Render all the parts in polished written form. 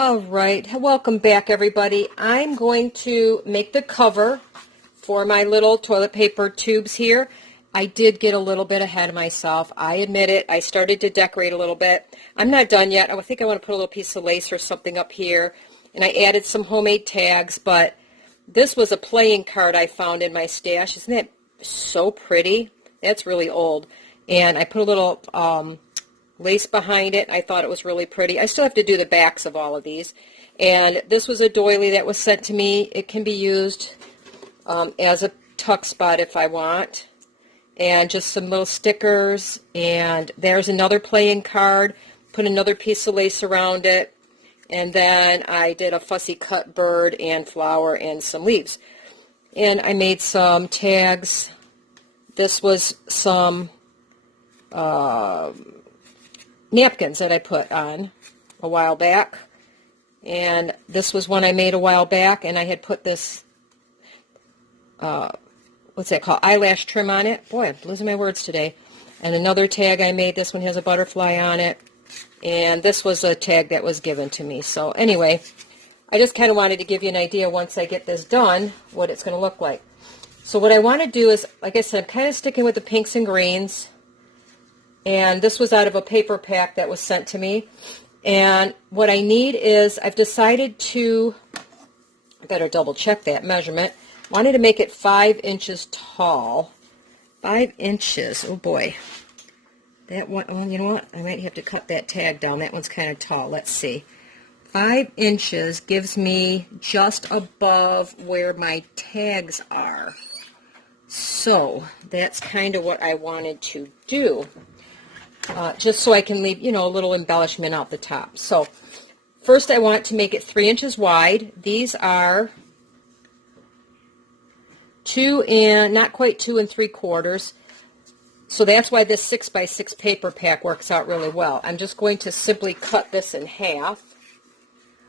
All right, welcome back everybody. I'm going to make the cover for my little toilet paper tubes here. I did get a little bit ahead of myself. I admit it. I started to decorate a little bit. I'm not done yet. I think I want to put a little piece of lace or something up here. And I added some homemade tags, but this was a playing card I found in my stash. Isn't that so pretty? That's really old. And I put a little lace behind it. I thought it was really pretty. I still have to do the backs of all of these. And this was a doily that was sent to me. It can be used as a tuck spot if I want. And just some little stickers. And there's another playing card. Put another piece of lace around it. And then I did a fussy cut bird and flower and some leaves. And I made some tags. This was some napkins that I put on a while back. And this was one I made a while back, and I had put this, what's that called, eyelash trim on it. Boy, I'm losing my words today. And another tag I made, this one has a butterfly on it. And this was a tag that was given to me. So anyway, I just kind of wanted to give you an idea once I get this done, what it's going to look like. So what I want to do is, like I said, I'm kind of sticking with the pinks and greens. And this was out of a paper pack that was sent to me. And what I need is, I've decided to, I better double check that measurement. I wanted to make it 5 inches tall. 5 inches, oh boy. That one, well, you know what? I might have to cut that tag down. That one's kind of tall. Let's see. 5 inches gives me just above where my tags are. So that's kind of what I wanted to do. Just so I can leave, you know, a little embellishment out the top. So first I want to make it 3 inches wide. These are 2 and, not quite 2 3/4. So that's why this 6x6 paper pack works out really well. I'm just going to simply cut this in half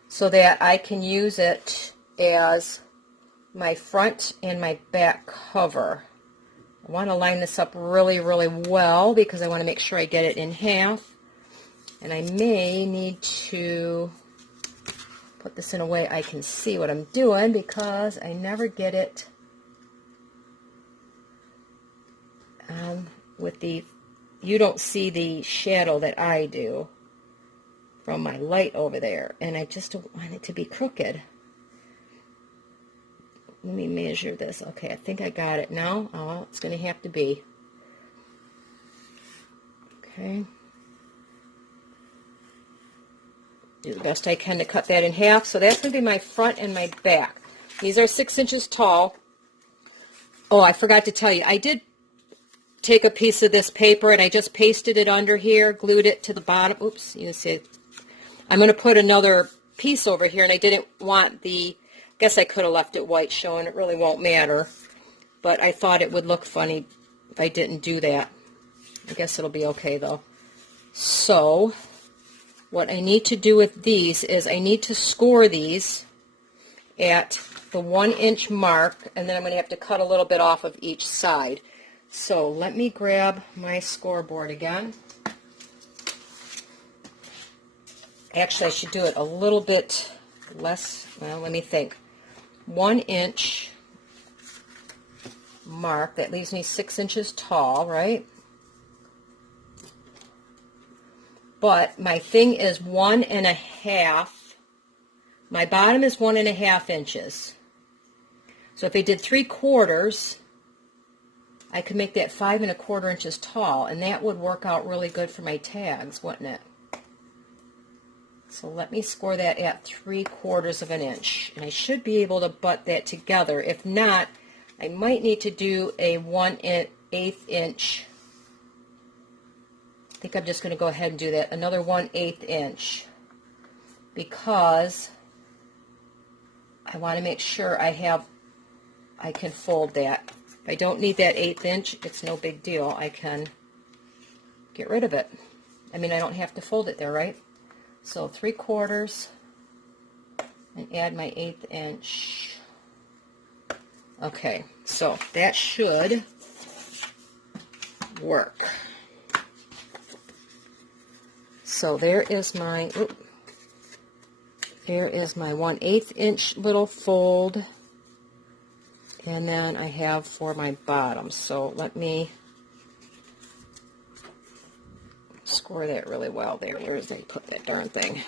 so that I can use it as my front and my back cover. I want to line this up really, really well because I want to make sure I get it in half. And I may need to put this in a way I can see what I'm doing because I never get it with the, you don't see the shadow that I do from my light over there. And I just don't want it to be crooked. Let me measure this. Okay, I think I got it now. Oh, it's going to have to be. Okay. Do the best I can to cut that in half. So that's going to be my front and my back. These are 6 inches tall. Oh, I forgot to tell you. I did take a piece of this paper and I just pasted it under here, glued it to the bottom. Oops, you see. I'm going to put another piece over here, and I didn't want the, guess I could have left it white showing. It really won't matter. But I thought it would look funny if I didn't do that. I guess it'll be okay though. So what I need to do with these is I need to score these at the 1 inch mark, and then I'm going to have to cut a little bit off of each side. So let me grab my scoreboard again. Actually, I should do it a little bit less. Well, let me think. 1 inch mark. That leaves me 6 inches tall, right? But my thing is 1.5. My bottom is 1.5 inches. So if I did 3/4, I could make that 5 1/4 inches tall, and that would work out really good for my tags, wouldn't it? So let me score that at 3/4 of an inch, and I should be able to butt that together. If not, I might need to do a 1/8 inch. I think I'm just going to go ahead and do that, another 1/8 inch, because I want to make sure I can fold that. If I don't need that 1/8 inch, it's no big deal. I can get rid of it. I mean, I don't have to fold it there, right? So 3/4 and add my 1/8 inch. Okay, so that should work. So there is my, There is my 1/8 inch little fold, and then I have for my bottom. So let me score that really well there. Where is I put that darn thing?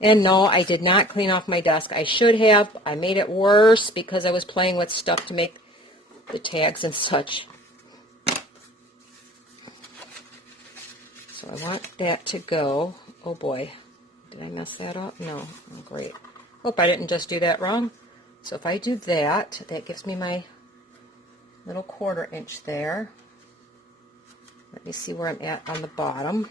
And no, I did not clean off my desk. I should have. I made it worse because I was playing with stuff to make the tags and such. So I want that to go. Oh boy, did I mess that up? No. Oh, great. Hope I didn't just do that wrong. So if I do that, that gives me my little 1/4 inch there. Let me see where I'm at on the bottom.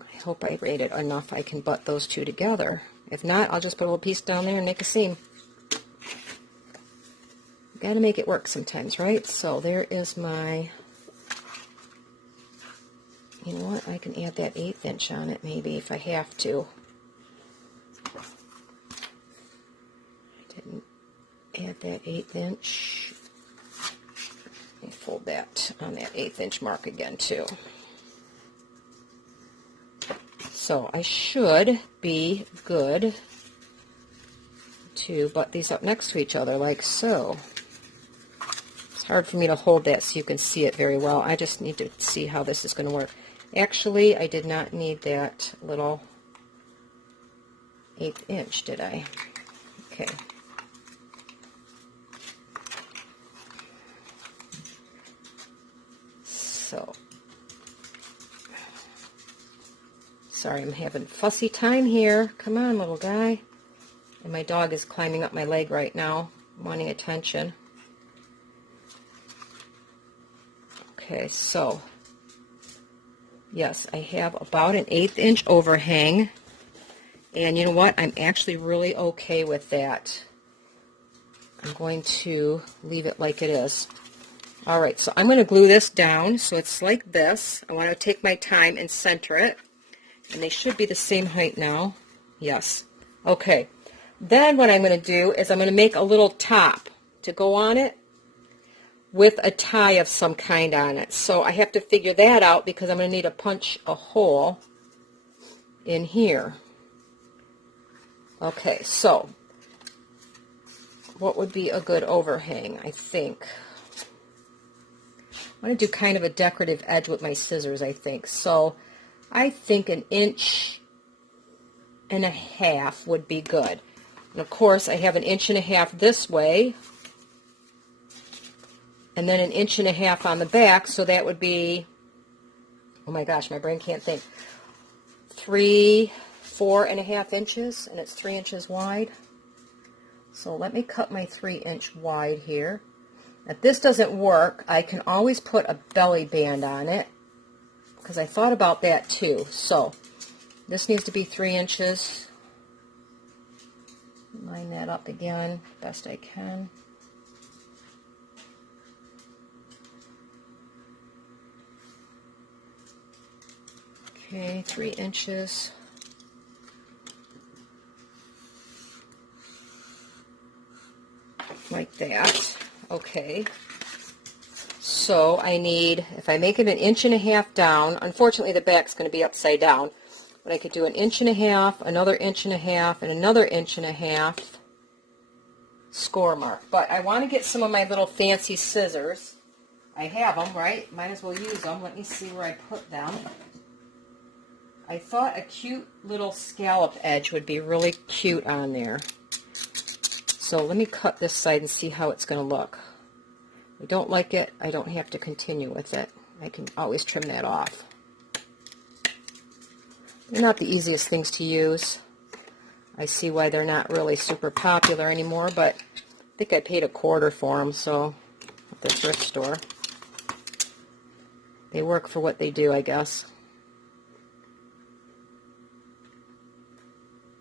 I hope I rated enough I can butt those two together. If not, I'll just put a little piece down there and make a seam. Got to make it work sometimes, right? So there is my, you know what, I can add that 1/8 inch on it maybe if I have to. I didn't add that 1/8 inch. Let me fold that on that 1/8 inch mark again too. So I should be good to butt these up next to each other like so. It's hard for me to hold that so you can see it very well. I just need to see how this is going to work. Actually, I did not need that little 1/8 inch, did I? Okay. So, sorry, I'm having fussy time here. Come on, little guy. And my dog is climbing up my leg right now, wanting attention. Okay, so, yes, I have about an 1/8 inch overhang. And you know what? I'm actually really okay with that. I'm going to leave it like it is. All right, so I'm going to glue this down so it's like this. I want to take my time and center it. And they should be the same height now. Yes. Okay. Then what I'm going to do is I'm going to make a little top to go on it with a tie of some kind on it. So I have to figure that out because I'm going to need to punch a hole in here. Okay, so what would be a good overhang, I think? I want to do kind of a decorative edge with my scissors, I think. So I think 1.5 inches would be good. And of course, I have 1.5 inches this way, and then 1.5 inches on the back, so that would be, oh my gosh, my brain can't think, 4.5 inches, and it's 3 inches wide. So let me cut my 3-inch wide here. If this doesn't work, I can always put a belly band on it, because I thought about that too. So this needs to be 3 inches. Line that up again best I can. Okay, 3 inches. Like that. Okay. So I need, if I make it 1.5 inches down, unfortunately the back's going to be upside down, but I could do 1.5 inches, another 1.5 inches, and another 1.5 inches score mark. But I want to get some of my little fancy scissors. I have them, right? Might as well use them. Let me see where I put them. I thought a cute little scallop edge would be really cute on there. So let me cut this side and see how it's going to look. If I don't like it, I don't have to continue with it. I can always trim that off. They're not the easiest things to use. I see why they're not really super popular anymore, but I think I paid $1/4 for them, so at the thrift store. They work for what they do, I guess.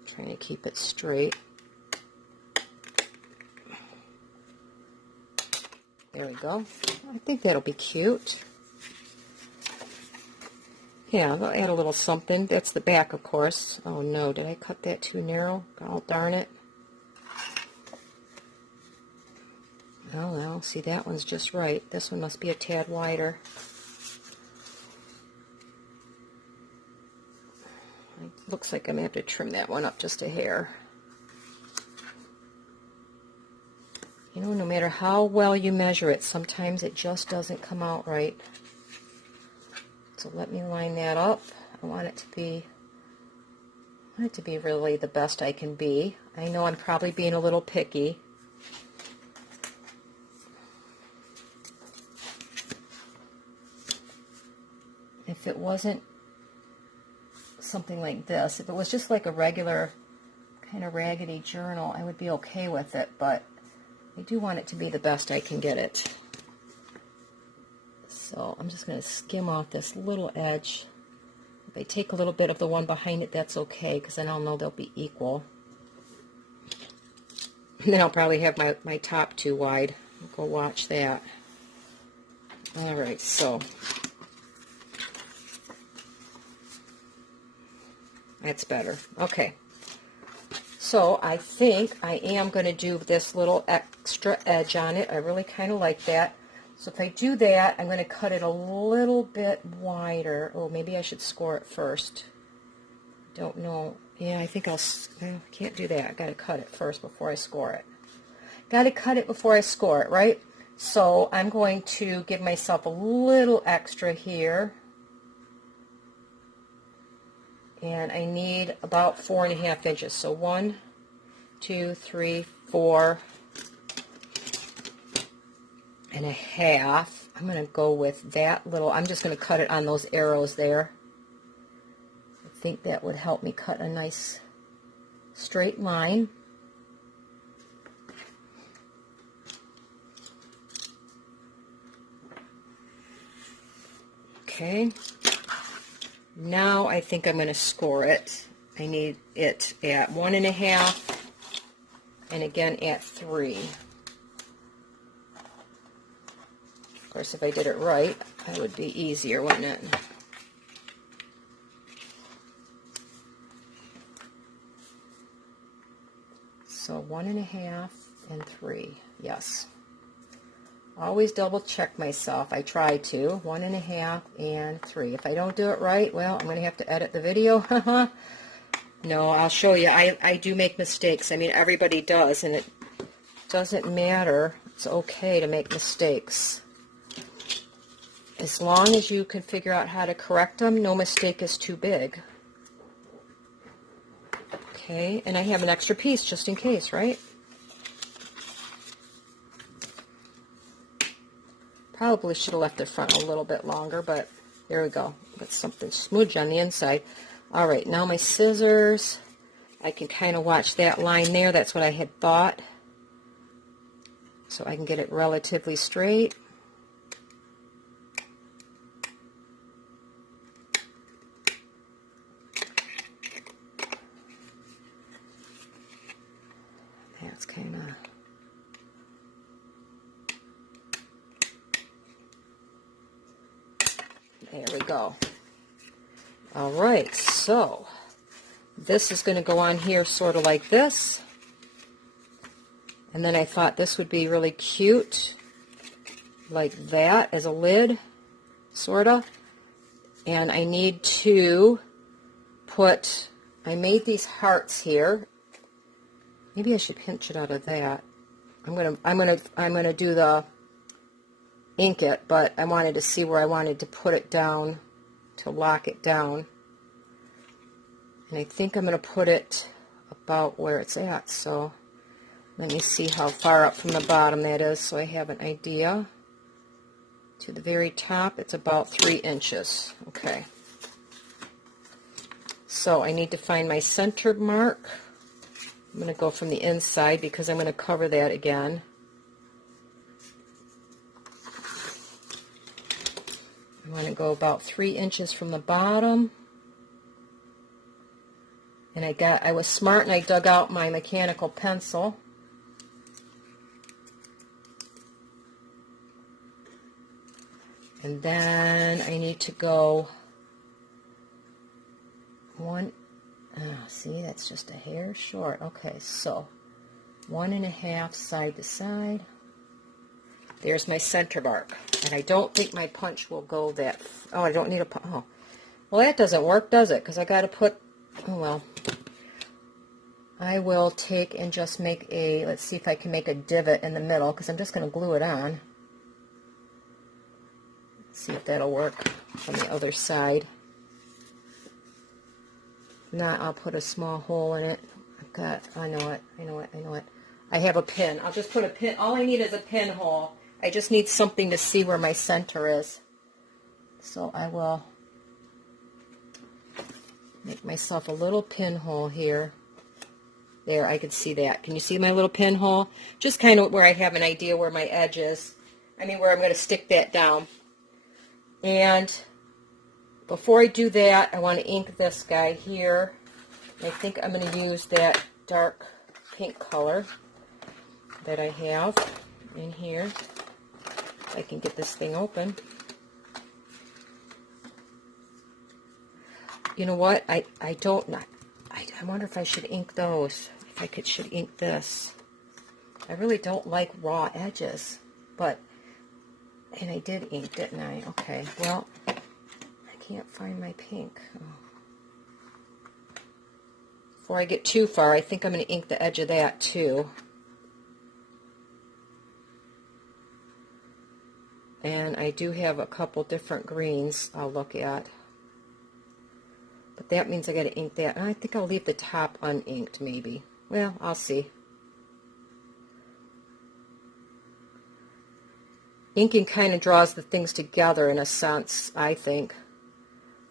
Trying to keep it straight. There we go. I think that'll be cute. Yeah, I'll add a little something. That's the back, of course. Oh no, did I cut that too narrow? Oh, darn it. Oh well, see, that one's just right. This one must be a tad wider. Like looks like I'm going to have to trim that one up just a hair. You know, no matter how well you measure it, sometimes it just doesn't come out right. So let me line that up. I want it to be really the best I can be. I know I'm probably being a little picky. If it wasn't something like this, if it was just like a regular kind of raggedy journal, I would be okay with it, but I do want it to be the best I can get it. So I'm just going to skim off this little edge. If I take a little bit of the one behind it, that's okay, because then I'll know they'll be equal. And then I'll probably have my top too wide. I'll go watch that. Alright, so that's better. Okay. So I think I am going to do this little extra edge on it. I really kind of like that. So if I do that, I'm going to cut it a little bit wider. Oh, maybe I should score it first. Don't know. Yeah, I think I can't do that. I got to cut it first before I score it. Got to cut it before I score it, right? So I'm going to give myself a little extra here. And I need about 4.5 inches. So 1, 2, 3, 4 and a half. I'm going to go with that little, I'm just going to cut it on those arrows there. I think that would help me cut a nice straight line. Okay. Now I think I'm going to score it. I need it at 1.5 and again at 3. Of course, if I did it right, that would be easier, wouldn't it? So 1.5 and 3, yes. Always double check myself. I try to. 1.5 and 3. If I don't do it right, well, I'm going to have to edit the video. No, I'll show you. I do make mistakes. I mean, everybody does, and it doesn't matter. It's okay to make mistakes. As long as you can figure out how to correct them, no mistake is too big. Okay, and I have an extra piece just in case, right? Probably should have left the front a little bit longer, but there we go. Got something smudge on the inside. All right, now my scissors. I can kind of watch that line there. That's what I had thought. So I can get it relatively straight. That's kind of... There we go. All right, so this is going to go on here sort of like this. And then I thought this would be really cute, like that, as a lid, sort of. And I need to put, I made these hearts here. Maybe I should pinch it out of that. I'm gonna do the ink it, but I wanted to see where I wanted to put it down to lock it down. And I think I'm going to put it about where it's at. So let me see how far up from the bottom that is so I have an idea. To the very top, it's about 3 inches. Okay. So I need to find my center mark. I'm going to go from the inside because I'm going to cover that again. I want to go about 3 inches from the bottom. And I was smart and I dug out my mechanical pencil. And then I need to go see, that's just a hair short. Okay, so 1.5 side to side. There's my center mark. And I don't think my punch will go that... Oh, I don't need a punch. Oh. Well, that doesn't work, does it? Because I got to put Oh well. I will take and just make a, let's see if I can make a divot in the middle, because I'm just going to glue it on. Let's see if that'll work on the other side. If not, I'll put a small hole in it. I know it. I have a pin. I'll just put a pin. All I need is a pinhole. I just need something to see where my center is. So I will make myself a little pinhole here. There, I can see that. Can you see my little pinhole? Just kind of where I have an idea where my edge is. I mean, where I'm going to stick that down. And before I do that, I want to ink this guy here. I think I'm going to use that dark pink color that I have in here. If I can get this thing open. You know what? I wonder if I should ink those. If I should ink this. I really don't like raw edges, and I did ink, didn't I? Okay, well, I can't find my pink. Oh. Before I get too far, I think I'm going to ink the edge of that too. And I do have a couple different greens I'll look at. But that means I got to ink that. And I think I'll leave the top uninked, maybe. Well, I'll see. Inking kind of draws the things together in a sense, I think.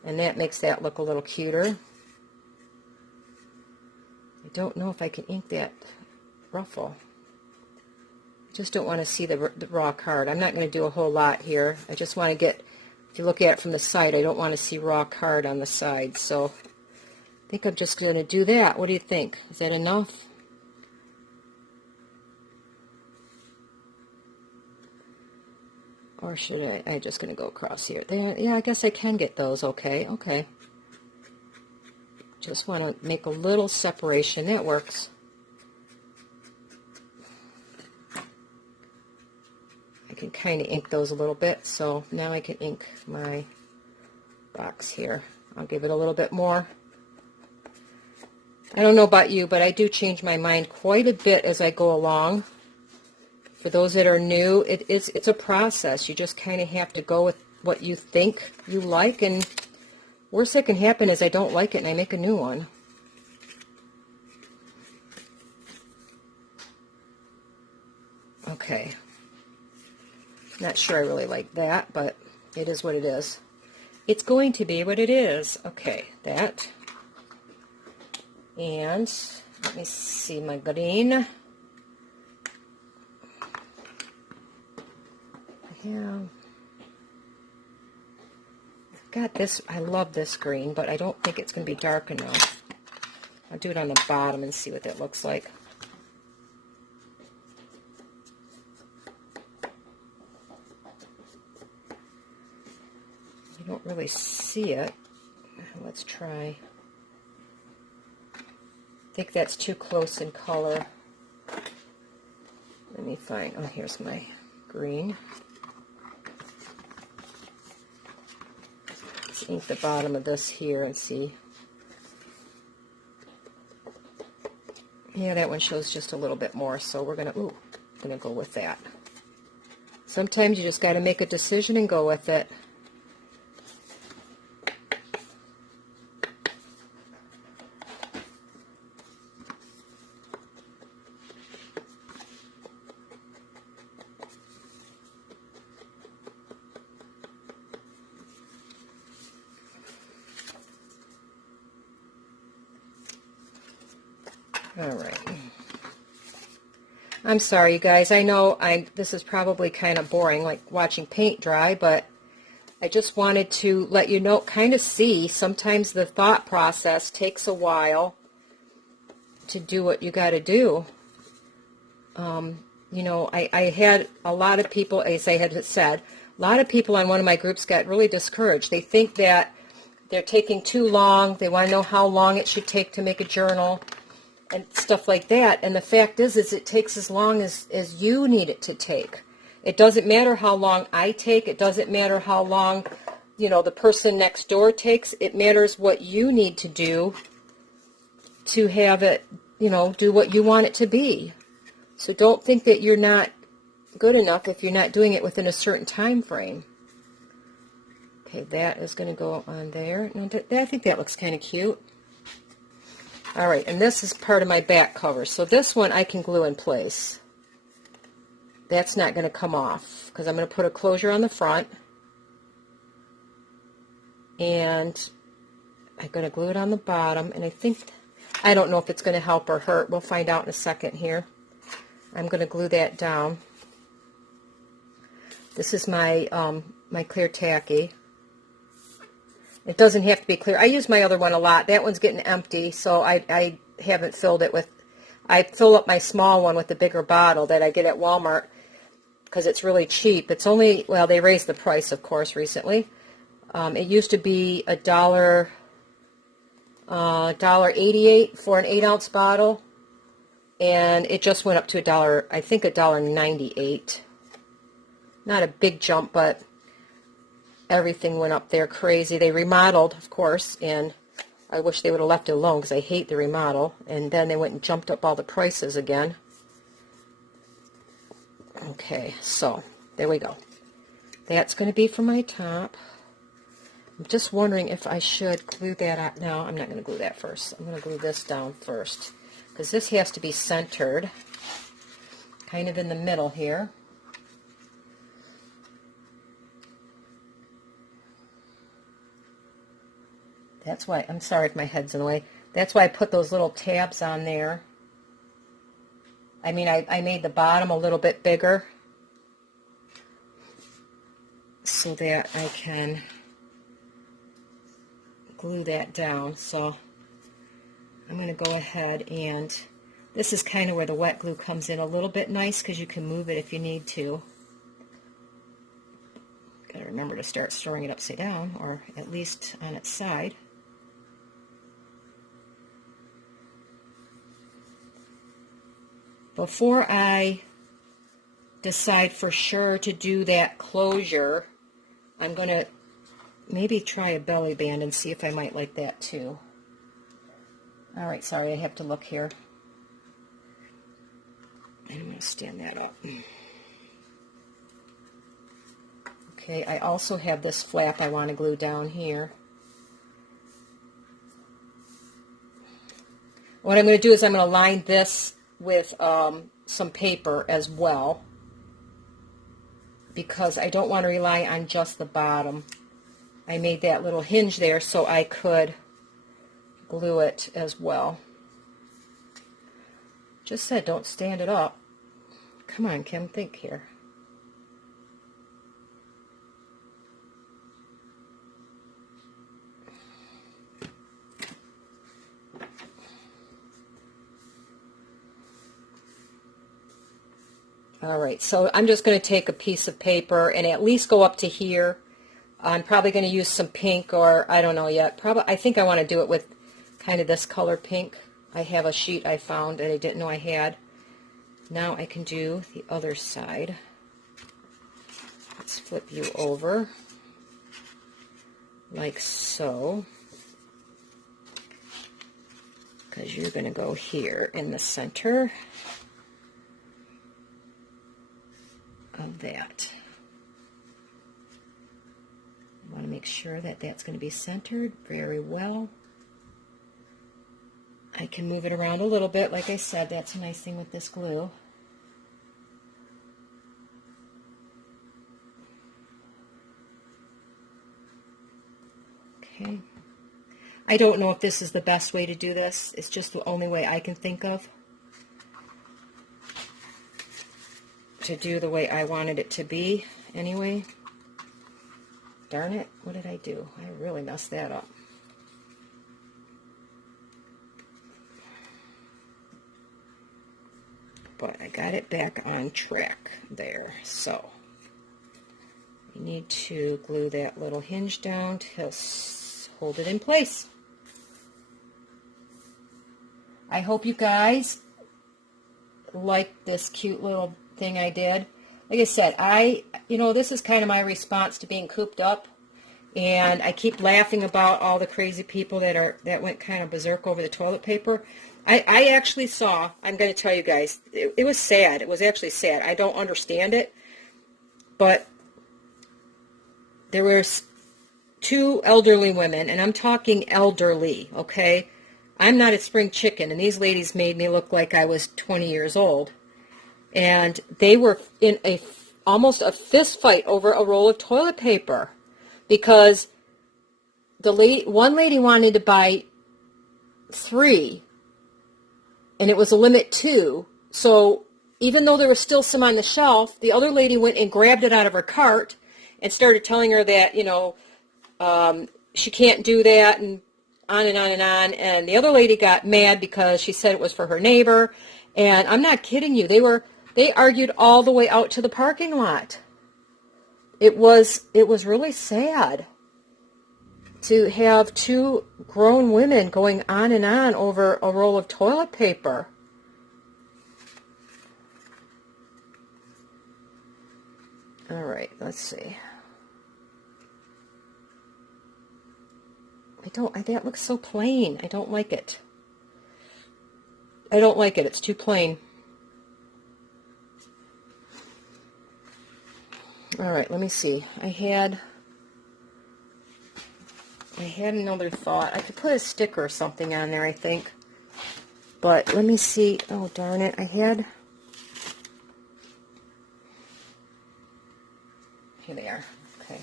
And that makes that look a little cuter. I don't know if I can ink that ruffle. I just don't want to see the raw card. I'm not going to do a whole lot here. I just want to get, if you look at it from the side, I don't want to see raw card on the side. So I think I'm just going to do that. What do you think? Is that enough? Or should I'm just going to go across here. There, yeah, I guess I can get those. Okay, okay. Just want to make a little separation. That works. I can kind of ink those a little bit. So now I can ink my box here. I'll give it a little bit more. I don't know about you, but I do change my mind quite a bit as I go along. For those that are new, it's a process. You just kind of have to go with what you think you like, and worst that can happen is I don't like it and I make a new one. Okay. Not sure I really like that, but it is what it is. It's going to be what it is. Okay, that. And let me see my green. I have got this. I love this green, but I don't think it's going to be dark enough. I'll do it on the bottom and see what that looks like. You don't really see it. Let's try. I think that's too close in color. Let me find, oh, here's my green. Let's ink the bottom of this here and see. Yeah, that one shows just a little bit more, so we're gonna go with that. Sometimes you just got to make a decision and go with it. All right. I'm sorry, you guys. I know this is probably kind of boring, like watching paint dry, but I just wanted to let you know, kind of see, sometimes the thought process takes a while to do what you got to do. You know, I had a lot of people, as I had said, a lot of people on one of my groups got really discouraged. They think that they're taking too long. They want to know how long it should take to make a journal and stuff like that. And the fact is it takes as long as you need it to take. It doesn't matter how long I take. It doesn't matter how long, you know, the person next door takes. It matters what you need to do to have it, you know, do what you want it to be. So don't think that you're not good enough if you're not doing it within a certain time frame. Okay, that is going to go on there. No, I think that looks kind of cute. All right, and this is part of my back cover. So this one I can glue in place. That's not going to come off because I'm going to put a closure on the front. And I'm going to glue it on the bottom. And I don't know if it's going to help or hurt. We'll find out in a second here. I'm going to glue that down. This is my my clear tacky. It doesn't have to be clear. I use my other one a lot. That one's getting empty, so I haven't filled it with... I fill up my small one with the bigger bottle that I get at Walmart because it's really cheap. It's only... Well, they raised the price, of course, recently. It used to be $1.88 for an 8-ounce bottle, and it just went up to I think $1.98. Not a big jump, but everything went up there crazy. They remodeled, of course, and I wish they would have left it alone because I hate the remodel. And then they went and jumped up all the prices again. Okay, so there we go. That's going to be for my top. I'm just wondering if I should glue that out. No, I'm not going to glue that first. I'm going to glue this down first because this has to be centered kind of in the middle here. That's why, I'm sorry if my head's in the way. That's why I put those little tabs on there. I mean, I made the bottom a little bit bigger so that I can glue that down. So I'm going to go ahead and, this is kind of where the wet glue comes in a little bit nice because you can move it if you need to. Got to remember to start storing it upside down, or at least on its side. Before I decide for sure to do that closure, I'm going to maybe try a belly band and see if I might like that too. All right, sorry, I have to look here. And I'm going to stand that up. Okay, I also have this flap I want to glue down here. What I'm going to do is I'm going to line this with some paper as well, because I don't want to rely on just the bottom. I made that little hinge there so I could glue it as well. Just said don't stand it up. Come on, Kim, think here. All right, so I'm just going to take a piece of paper and at least go up to here. I'm probably going to use some pink, or I don't know yet. I think I want to do it with kind of this color pink. I have a sheet I found that I didn't know I had. Now I can do the other side. Let's flip you over like so, because you're going to go here in the center of that. I want to make sure that that's going to be centered very well. I can move it around a little bit. Like I said, that's a nice thing with this glue. Okay. I don't know if this is the best way to do this. It's just the only way I can think of to do the way I wanted it to be anyway. Darn it, what did I do? I really messed that up. But I got it back on track there. So you need to glue that little hinge down to hold it in place. I hope you guys like this cute little thing I did. Like I said, this is kind of my response to being cooped up, And I keep laughing about all the crazy people that went kind of berserk over the toilet paper. I actually saw, I'm going to tell you guys, it was sad. It was actually sad. I don't understand it. But there were two elderly women, and I'm talking elderly, okay? I'm not a spring chicken, and these ladies made me look like I was 20 years old. And they were in almost a fist fight over a roll of toilet paper because one lady wanted to buy 3, and it was a limit 2. So even though there was still some on the shelf, the other lady went and grabbed it out of her cart and started telling her that, she can't do that, and on and on and on. And the other lady got mad because she said it was for her neighbor. And I'm not kidding you. They argued all the way out to the parking lot. It was really sad to have two grown women going on and on over a roll of toilet paper. All right, let's see. That looks so plain. I don't like it. I don't like it. It's too plain. All right, let me see. I had another thought. I could put a sticker or something on there, I think. But let me see. Oh, darn it. Here they are. Okay.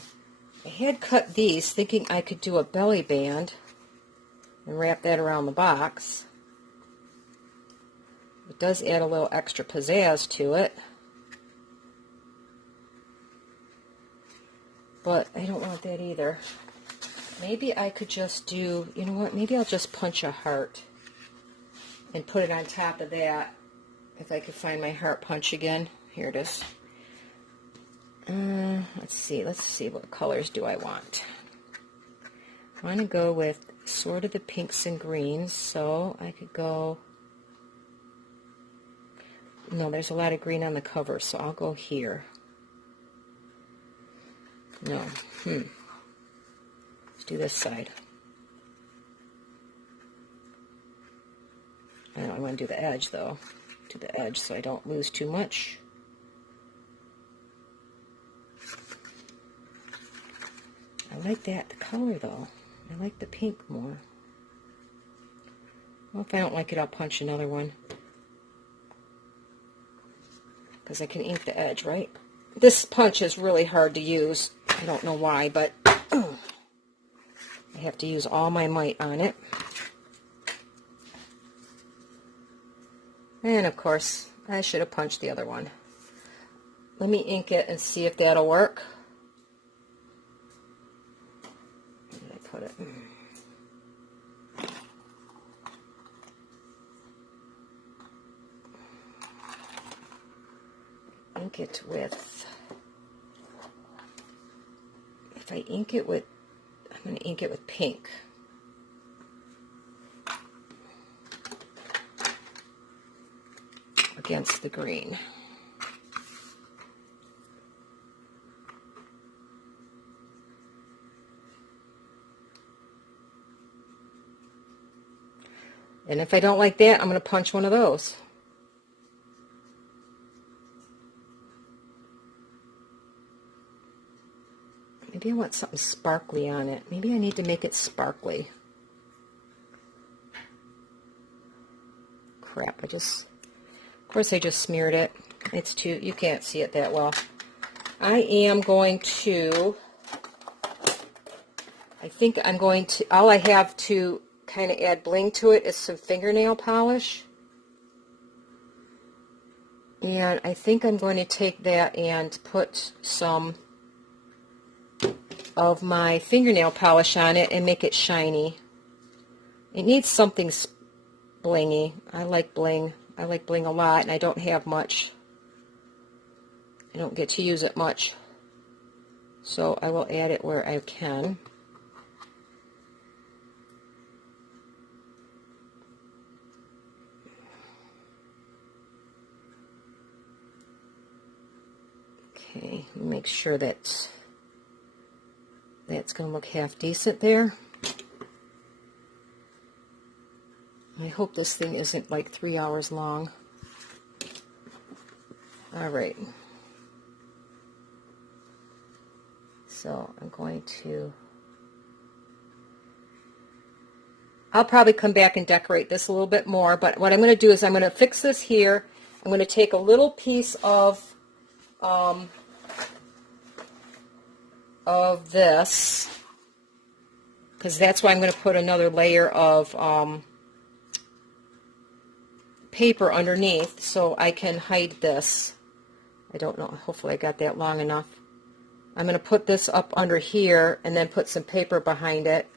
I had cut these thinking I could do a belly band and wrap that around the box. It does add a little extra pizzazz to it. But I don't want that either. Maybe I could just do, you know what, maybe I'll just punch a heart and put it on top of that. If I could find my heart punch again. Here it is. Let's see, what colors do I want? I want to go with sort of the pinks and greens, so I could go, no, there's a lot of green on the cover, so I'll go here. No, let's do this side. I want to do the edge, though. Do the edge so I don't lose too much. I like that color, though. I like the pink more. Well, if I don't like it, I'll punch another one. Because I can ink the edge, right? This punch is really hard to use. I don't know why, but I have to use all my might on it. And, of course, I should have punched the other one. Let me ink it and see if that'll work. Where did I put it? Ink it with... If I ink it with... I'm going to ink it with pink. Against the green. And if I don't like that, I'm going to punch one of those. Maybe I want something sparkly on it. Maybe I need to make it sparkly. Crap, of course I just smeared it. It's too, you can't see it that well. I am going to, I think I'm going to, all I have to kind of add bling to it is some fingernail polish. And I think I'm going to take that and put some of my fingernail polish on it and make it shiny. It needs something blingy. I like bling. I like bling a lot, and I don't have much. I don't get to use it much. So I will add it where I can. Okay, make sure that That's going to look half decent there. I hope this thing isn't like 3 hours long. All right. So I'm going to, I'll probably come back and decorate this a little bit more, but what I'm going to do is I'm going to fix this here. I'm going to take a little piece of this, because that's why I'm going to put another layer of paper underneath so I can hide this. I don't know, hopefully I got that long enough. I'm going to put this up under here and then put some paper behind it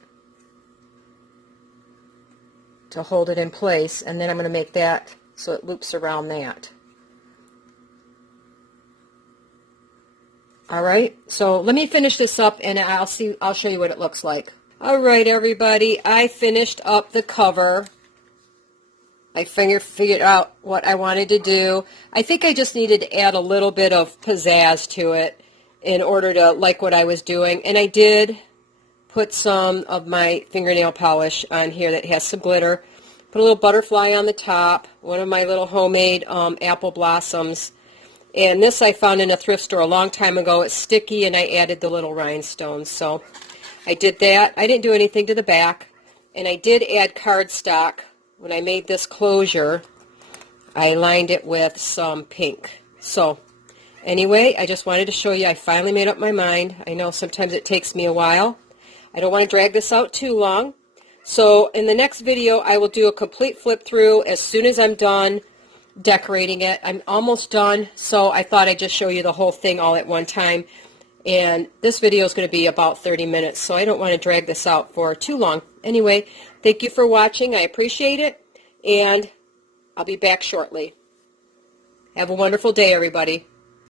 to hold it in place, and then I'm going to make that so it loops around that. All right, so let me finish this up and I'll show you what it looks like. All right, everybody, I finished up the cover. I figured out what I wanted to do. I think I just needed to add a little bit of pizzazz to it in order to like what I was doing. And I did put some of my fingernail polish on here that has some glitter. Put a little butterfly on the top, one of my little homemade apple blossoms. And this I found in a thrift store a long time ago. It's sticky, and I added the little rhinestones. So I did that. I didn't do anything to the back. And I did add cardstock. When I made this closure, I lined it with some pink. So anyway, I just wanted to show you I finally made up my mind. I know sometimes it takes me a while. I don't want to drag this out too long. So in the next video, I will do a complete flip through as soon as I'm done decorating it. I'm almost done, so I thought I'd just show you the whole thing all at one time. And this video is going to be about 30 minutes, so I don't want to drag this out for too long. Anyway, thank you for watching. I appreciate it, and I'll be back shortly. Have a wonderful day, everybody.